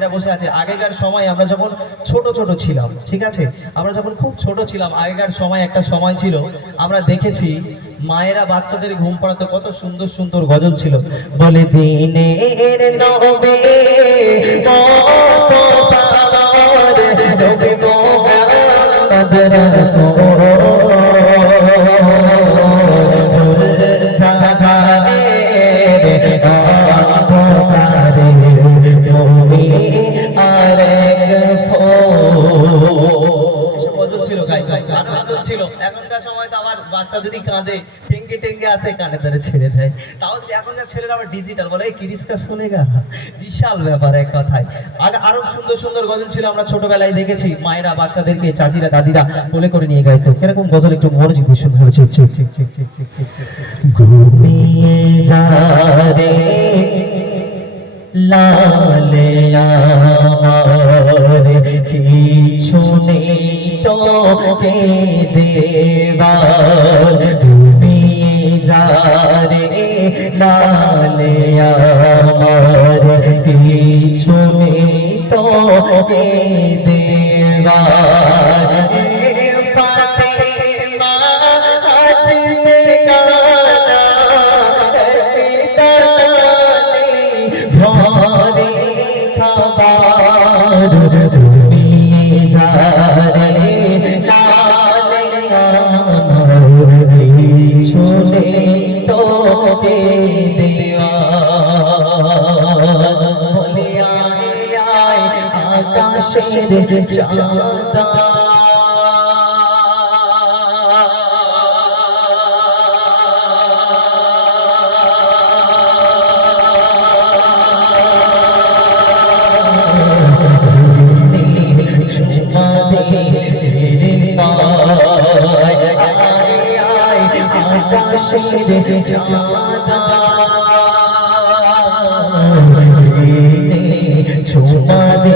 মায়েরা বসে আছে। আগেকার সময় আমরা যখন ছোট ছোট ছিলাম, ঠিক আছে, আমরা যখন খুব ছোট ছিলাম, আগেকার সময় একটা সময় ছিল, আমরা দেখেছি মায়েরা বাচ্চাদের ঘুম পাড়াতে কত সুন্দর সুন্দর গজল ছিল। বলে দিনের নবী মুস্তাফা নবী মুহাম্মদ রাসূল ছিল। এখনকার সময় তো আবার বাচ্চা যদি কাঁদে টেঙ্গে টেঙ্গে আসে কানে ধরে ছেড়ে দেয়। তাও যদি এখনকার ছেলেরা আবার ডিজিটাল বলে এই কিরিসকা শুনেগা, বিশাল ব্যাপার এক কথায়। আরো সুন্দর সুন্দর গজল ছিল আমরা ছোটবেলায় দেখেছি, মায়েরা বাচ্চাদেরকে, চাচিরা, দাদিরা কোলে করে নিয়ে গাইতো। কিরকম গজল একটু মনোযোগ দিয়ে শুনতে হয়েছে। ঘুমিয়ে যা রে লালে আমার কিছু নেই তো কে দেবার, ঘুমিয়ে যা রে লালে আমার কিছু নেই তো কে দেবার। চাঁদা ছোমা দে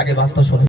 আগে বাস্তব